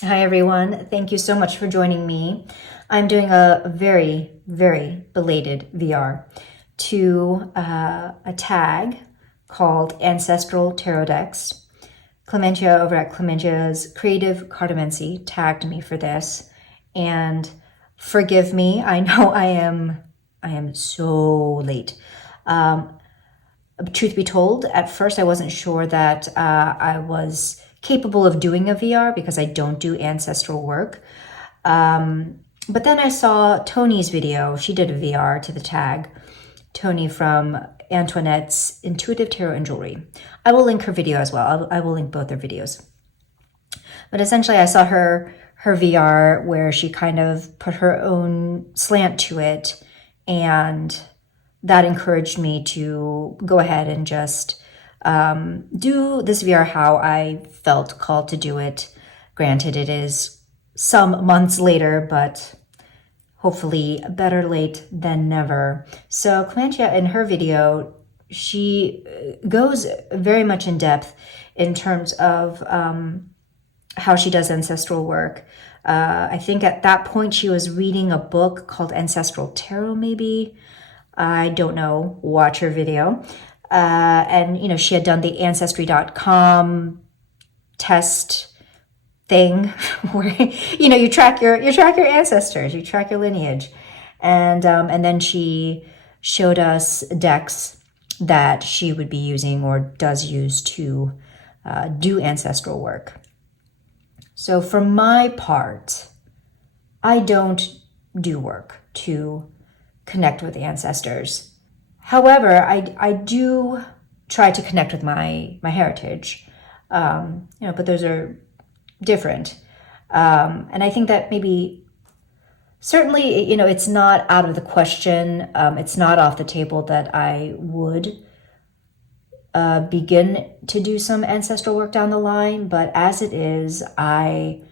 Hi, everyone. Thank you so much for joining me. I'm doing a very, very belated VR to a tag called Ancestral Tarot Decks. Clementia over at Clementia's Creative Cartomancy tagged me for this. And forgive me, I know I am so late. Truth be told, at first I wasn't sure that I was capable of doing a VR because I don't do ancestral work. But then I saw Tony's video. She did a VR to the tag. Tony from Antoinette's Intuitive Tarot and Jewelry. I will link her video as well. I will link both their videos. But essentially I saw her VR where she kind of put her own slant to it, and that encouraged me to go ahead and just do this VR how I felt called to do it. Granted, it is some months later, but hopefully better late than never. So Clementia, in her video, she goes very much in depth in terms of how she does ancestral work. I think at that point she was reading a book called Ancestral Tarot, maybe. I don't know. Watch her video. And, she had done the Ancestry.com test thing where, you track your ancestors, you track your lineage. And then she showed us decks that she would be using or does use to do ancestral work. So for my part, I don't do work to connect with ancestors. However, I do try to connect with my heritage, but those are different. And I think that maybe, certainly, it's not out of the question. It's not off the table that I would begin to do some ancestral work down the line. But as it is, I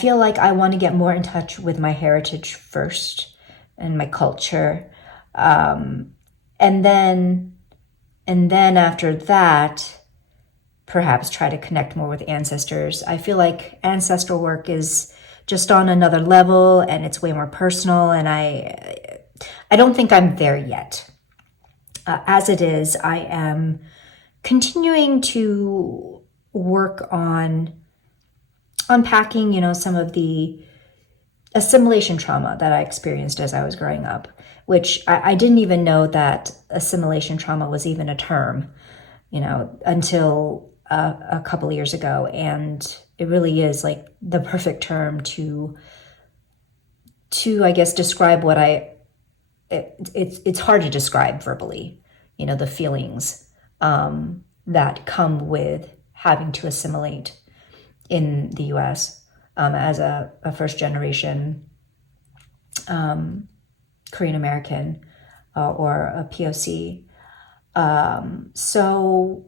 feel like I want to get more in touch with my heritage first and my culture. And then after that, perhaps try to connect more with ancestors. I feel like ancestral work is just on another level and it's way more personal. And I don't think I'm there yet. As it is, I am continuing to work on unpacking, some of the assimilation trauma that I experienced as I was growing up, which I didn't even know that assimilation trauma was even a term, until a couple of years ago. And it really is like the perfect term to I guess, describe what it's hard to describe verbally, the feelings that come with having to assimilate in the US as a first generation Korean American or a POC. So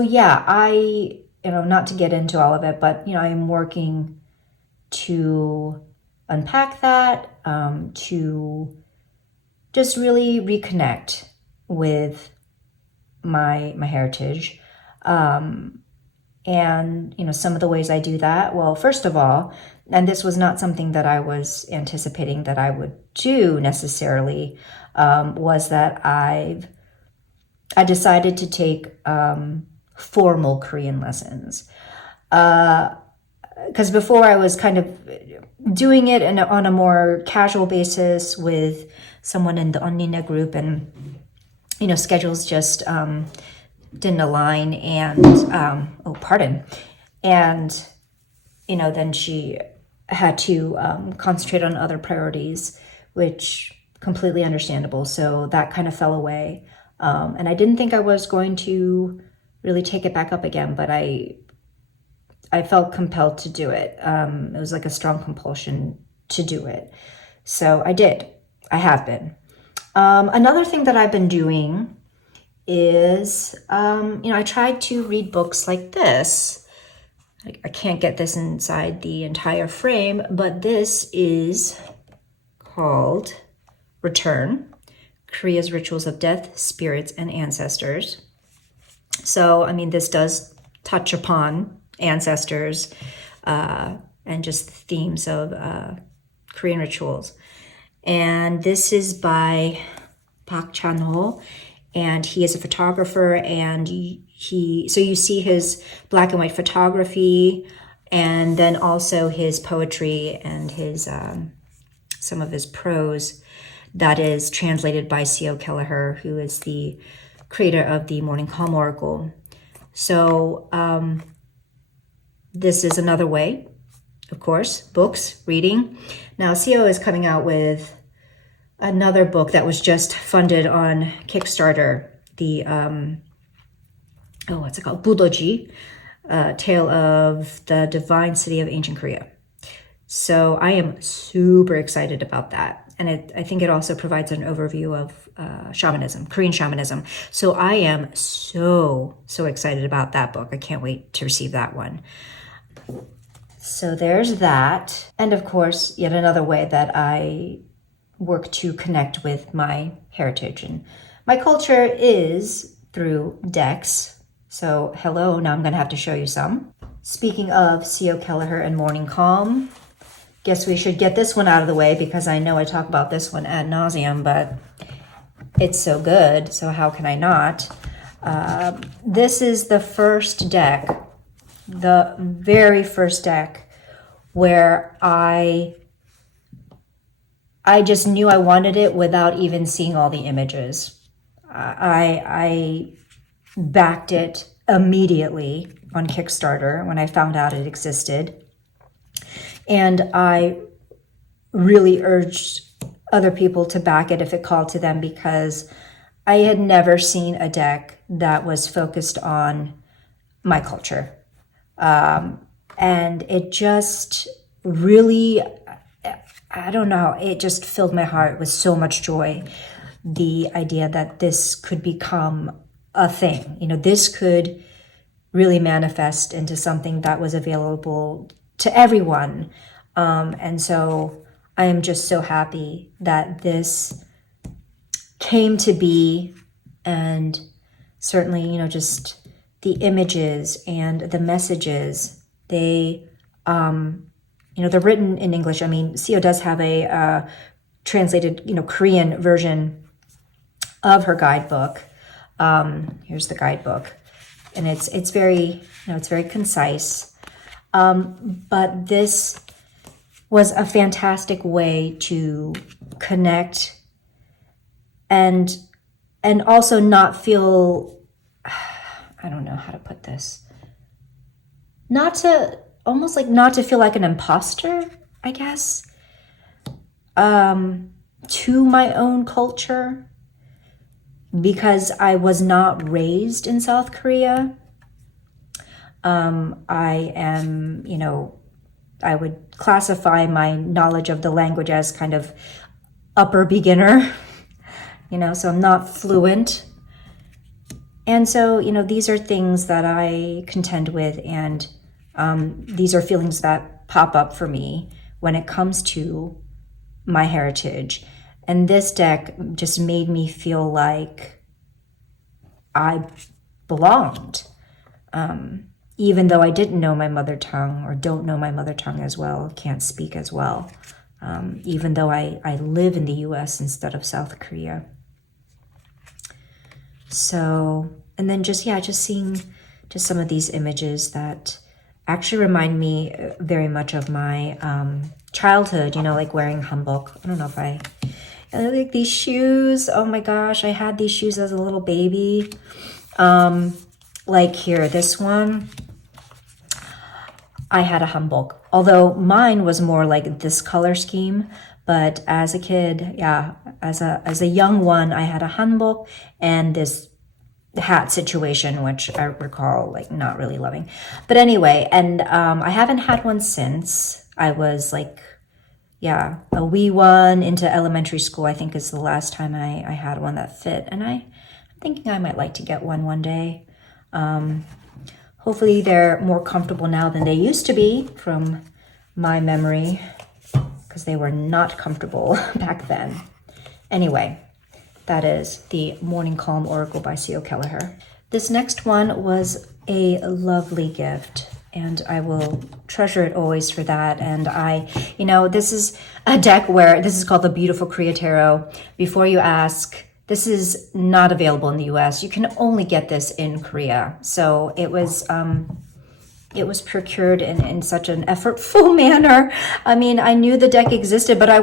yeah, I, not to get into all of it, but, I am working to unpack that, to just really reconnect with my heritage. And, some of the ways I do that, well, first of all, and this was not something that I was anticipating that I would do necessarily, was that I decided to take formal Korean lessons. Because before I was kind of doing it on a more casual basis with someone in the Onnina group, and, schedules just didn't align, and and then she had to concentrate on other priorities, which completely understandable. So that kind of fell away, and I didn't think I was going to really take it back up again, but I felt compelled to do it. It was like a strong compulsion to do it, so I did. I have been. Another thing that I've been doing is, I tried to read books like this. I can't get this inside the entire frame, but this is called Return, Korea's Rituals of Death, Spirits, and Ancestors. So, this does touch upon ancestors, and just themes of Korean rituals. And this is by Park Chan-ho, and he is a photographer, and so you see his black and white photography, and then also his poetry and his some of his prose that is translated by C.O. Kelleher, who is the creator of the Morning Calm Oracle. So this is another way, of course, books, reading. Now C.O. is coming out with another book that was just funded on Kickstarter, the what's it called? Budoji, Tale of the Divine City of Ancient Korea. So I am super excited about that. And I think it also provides an overview of shamanism, Korean shamanism. So I am so excited about that book. I can't wait to receive that one. So there's that. And of course, yet another way that I work to connect with my heritage and my culture is through decks. So hello, now I'm going to have to show you some. Speaking of C.O. Kelleher and Morning Calm, guess we should get this one out of the way because I know I talk about this one ad nauseum, but it's so good, so how can I not? This is the first deck, the very first deck where I just knew I wanted it without even seeing all the images. I backed it immediately on Kickstarter when I found out it existed. And I really urged other people to back it if it called to them because I had never seen a deck that was focused on my culture. And it just really, I don't know, it just filled my heart with so much joy. The idea that this could become a thing, this could really manifest into something that was available to everyone. And so I am just so happy that this came to be, and certainly, just the images and the messages, they're written in English. I mean, CO does have a translated, Korean version of her guidebook. Here's the guidebook, and it's very, it's very concise. But this was a fantastic way to connect and also not feel, I don't know how to put this, not to feel like an imposter, I guess, to my own culture, because I was not raised in South Korea. I am, I would classify my knowledge of the language as kind of upper beginner, so I'm not fluent. And so, these are things that I contend with, and these are feelings that pop up for me when it comes to my heritage. And this deck just made me feel like I belonged, even though I didn't know my mother tongue or don't know my mother tongue as well, can't speak as well, even though I live in the US instead of South Korea. So, and then just seeing just some of these images that actually remind me very much of my childhood, like wearing hanbok. I don't know if I like these shoes. Oh my gosh, I had these shoes as a little baby. Like here, this one, I had a hanbok, although mine was more like this color scheme. But as a kid, as a young one, I had a hanbok and this hat situation, which I recall like not really loving. But anyway, and I haven't had one since. I was like, a wee one into elementary school, I think is the last time I had one that fit. And I'm thinking I might like to get one day. Hopefully they're more comfortable now than they used to be from my memory, because they were not comfortable back then. Anyway, that is the Morning Calm Oracle by C.O. Kelleher. This next one was a lovely gift And I will treasure it always for that. And this is a deck where this is called the Beautiful Korea Tarot. Before you ask, this is not available in the US. You can only get this in Korea. So it was procured in such an effortful manner. I mean, I knew the deck existed, but I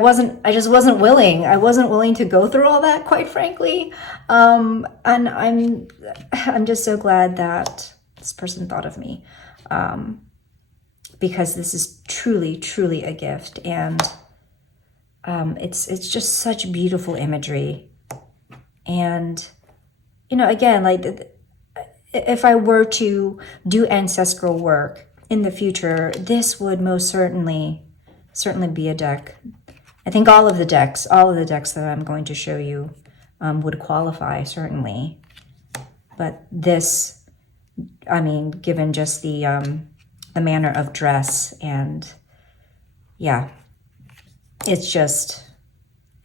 just wasn't willing. I wasn't willing to go through all that, quite frankly. And I'm just so glad that this person thought of me. Because this is truly, truly a gift. And it's just such beautiful imagery. And, again, like, if I were to do ancestral work in the future, this would most certainly be a deck. I think all of the decks that I'm going to show you would qualify, certainly. But this, I mean, given just the manner of dress, and yeah, it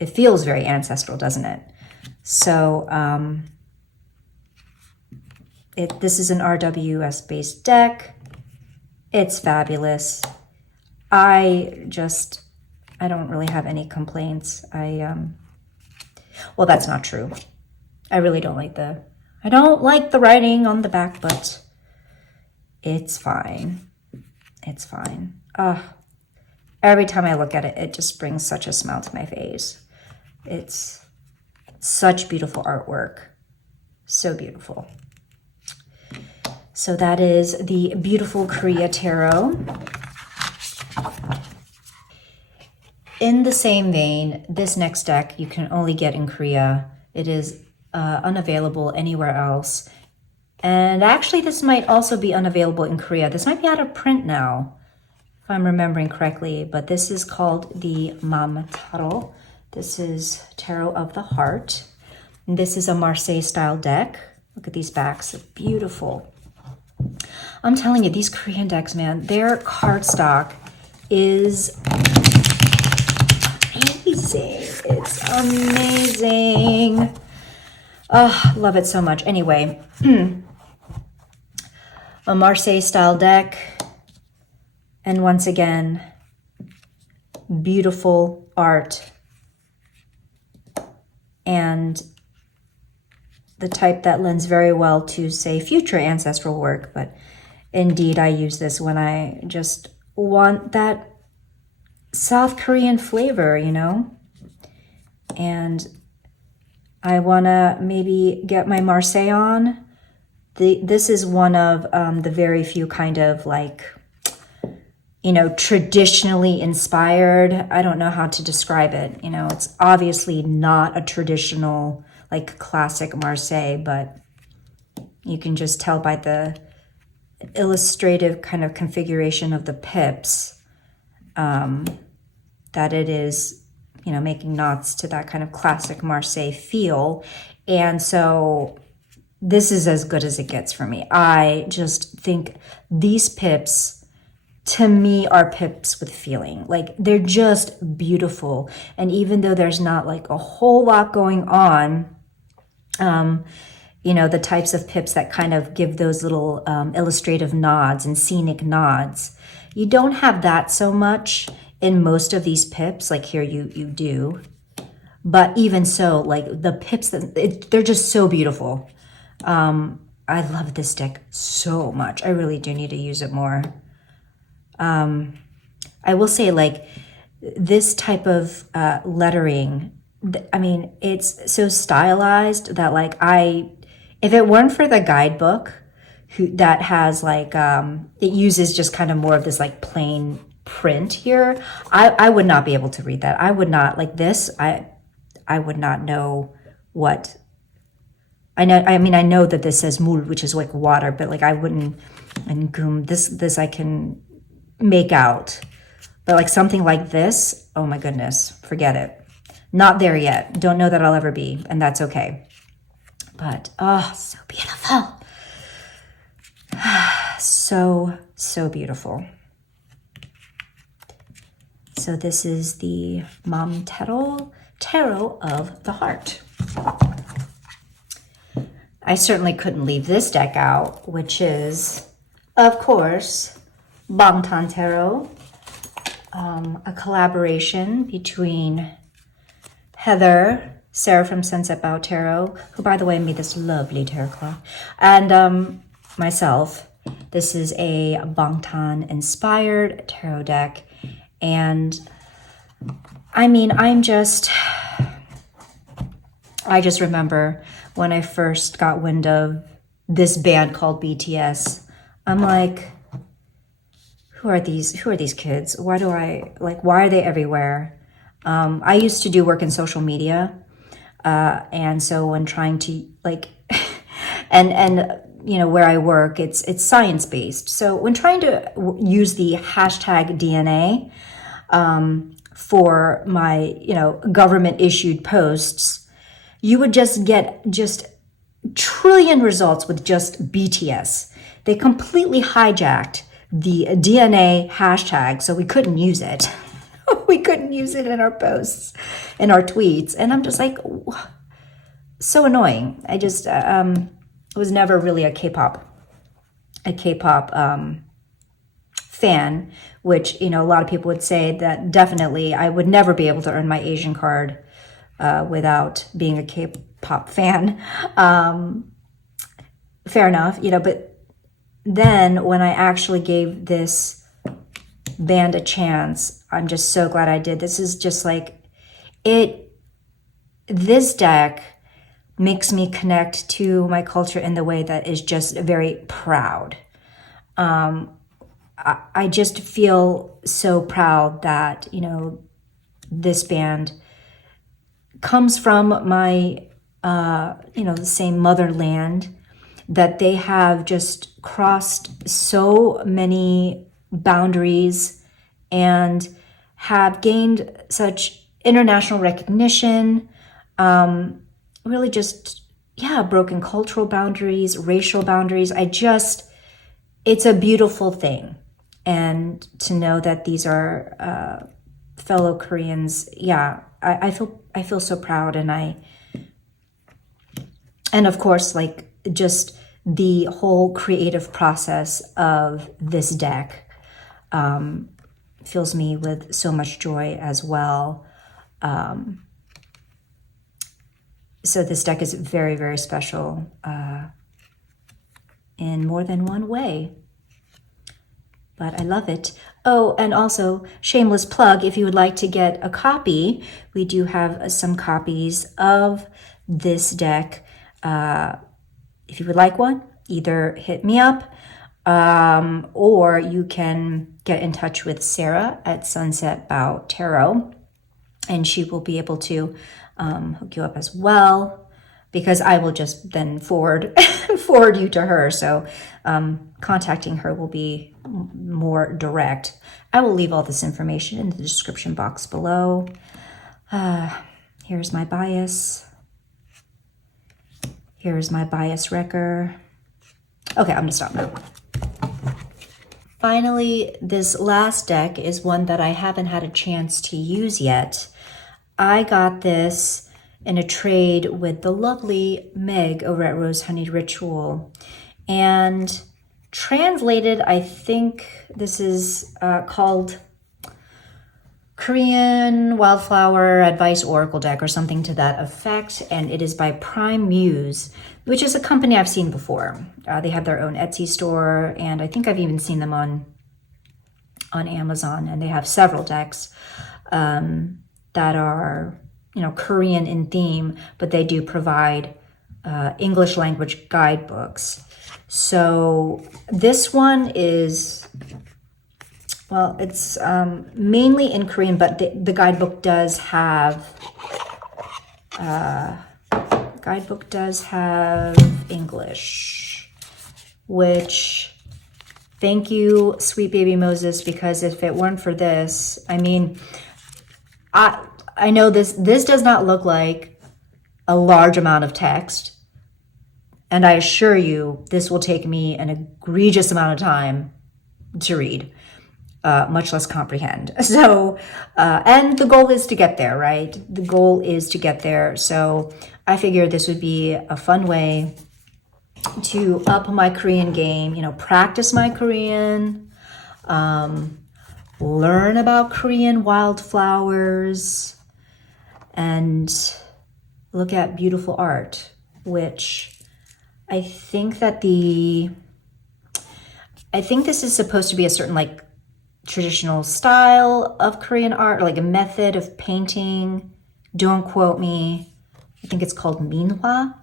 feels very ancestral, doesn't it? So this is an RWS based deck. It's fabulous. I don't really have any complaints. Well, that's not true. I really don't like the writing on the back, but it's fine. It's fine. Every time I look at it, it just brings such a smile to my face. It's such beautiful artwork. So beautiful. So that is the Beautiful Korea Tarot. In the same vein, this next deck you can only get in Korea. It is unavailable anywhere else. And actually, this might also be unavailable in Korea. This might be out of print now, if I'm remembering correctly. But this is called the Mam Tarot. This is Tarot of the Heart. And this is a Marseille-style deck. Look at these backs. They're beautiful. I'm telling you, these Korean decks, man, their cardstock is amazing. It's amazing. Oh, love it so much. Anyway, a Marseille-style deck. And once again, beautiful art. And the type that lends very well to, say, future ancestral work. But indeed, I use this when I just want that South Korean flavor, And I want to maybe get my Marseille on. This is one of the very few kind of like, traditionally inspired. I don't know how to describe it. It's obviously not a traditional, like classic Marseille, but you can just tell by the illustrative kind of configuration of the pips that it is, making nods to that kind of classic Marseille feel. And so this is as good as it gets for me. I just think these pips, to me, are pips with feeling. Like, they're just beautiful. And even though there's not like a whole lot going on, the types of pips that kind of give those little illustrative nods and scenic nods, you don't have that so much in most of these pips. Like here you do. But even so, like the pips, they're just so beautiful. I love this deck so much. I really do need to use it more. I will say, like, this type of lettering, I mean, it's so stylized that, like, if it weren't for the guidebook that has, like, it uses just kind of more of this, like, plain print here, I would not be able to read that. I would not, like this, I would not know what... I know that this says mul, which is like water, but like I wouldn't, and gum, this I can make out. But like something like this, oh my goodness, forget it. Not there yet. Don't know that I'll ever be, and that's okay. But, oh, so beautiful. So beautiful. So this is the Mam Tarot of the Heart. I certainly couldn't leave this deck out, which is, of course, Bangtan Tarot, a collaboration between Heather, Sarah from Sunset Bow Tarot, who, by the way, made this lovely tarot cloth, and myself. This is a Bangtan-inspired tarot deck, and I mean, I just remember when I first got wind of this band called BTS. I'm like, who are these kids? Why are they everywhere? I used to do work in social media, and so when trying to and you know, where I work, it's science based. So when trying to use the hashtag DNA for my, you know, government issued posts, you would just get trillion results with just BTS. They completely hijacked the DNA hashtag, so we couldn't use it. We couldn't use it in our posts, in our tweets. And I'm just like, so annoying. I just was never really a K-pop fan, which, you know, a lot of people would say that definitely I would never be able to earn my Asian card without being a K-pop fan. Fair enough, you know, but then when I actually gave this band a chance, I'm just so glad I did. This is just like this deck makes me connect to my culture in the way that is just very proud. I just feel so proud that, you know, this band comes from my, you know, the same motherland, that they have just crossed so many boundaries and have gained such international recognition, really just, yeah, broken cultural boundaries, racial boundaries. It's a beautiful thing. And to know that these are fellow Koreans, yeah, I feel so proud. And of course, like, just the whole creative process of this deck fills me with so much joy as well. So this deck is very, very special in more than one way. But I love it. Oh, and also, shameless plug, if you would like to get a copy, we do have some copies of this deck. If you would like one, either hit me up or you can get in touch with Sarah at Sunset Bow Tarot, and she will be able to hook you up as well, because I will just then forward you to her. So contacting her will be more direct. I will leave all this information in the description box below. Here's my bias. Here's my bias wrecker. Okay, I'm gonna stop now. Finally, this last deck is one that I haven't had a chance to use yet. I got this in a trade with the lovely Meg over at Rose Honey Ritual. And translated, I think this is called Korean Wildflower Advice Oracle deck or something to that effect, and it is by Prime Muse, which is a company I've seen before. They have their own Etsy store, and I think I've even seen them on Amazon, and they have several decks that are, you know, Korean in theme, but they do provide English language guidebooks. So this one is, well, it's mainly in Korean, but the guidebook does have English, which, thank you, sweet baby Moses, because if it weren't for this, I mean, I know this does not look like a large amount of text, and I assure you this will take me an egregious amount of time to read. Much less comprehend. So, and the goal is to get there, right? The goal is to get there. So I figured this would be a fun way to up my Korean game, you know, practice my Korean, learn about Korean wildflowers, and look at beautiful art, which I think this is supposed to be a certain like traditional style of Korean art, like a method of painting. Don't quote me. I think it's called minhwa.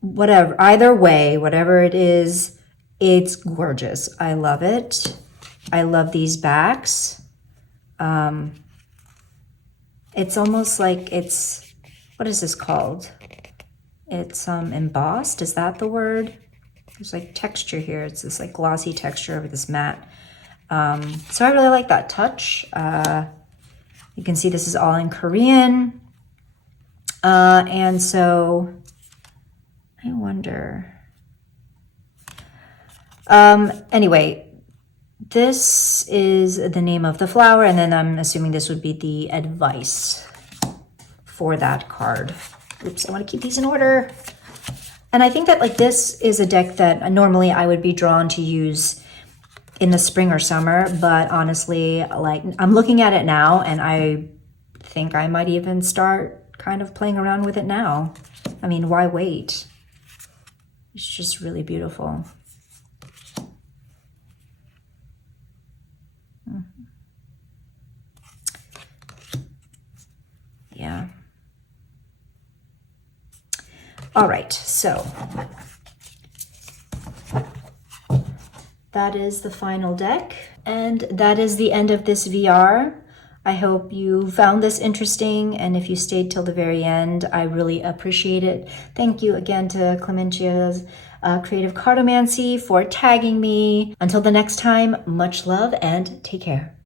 Whatever, either way, whatever it is, it's gorgeous. I love it. I love these backs. It's almost like it's, what is this called? It's embossed, is that the word? There's like texture here. It's this like glossy texture over this mat. So I really like that touch. You can see this is all in Korean. And so I wonder. Anyway, this is the name of the flower, and then I'm assuming this would be the advice for that card. Oops, I want to keep these in order. And I think that like this is a deck that normally I would be drawn to use in the spring or summer, but honestly, like I'm looking at it now and I think I might even start kind of playing around with it now. I mean, why wait? It's just really beautiful. Yeah. All right, so that is the final deck, and that is the end of this VR. I hope you found this interesting, and if you stayed till the very end, I really appreciate it. Thank you again to Clementia's Creative Cartomancy for tagging me. Until the next time, much love and take care.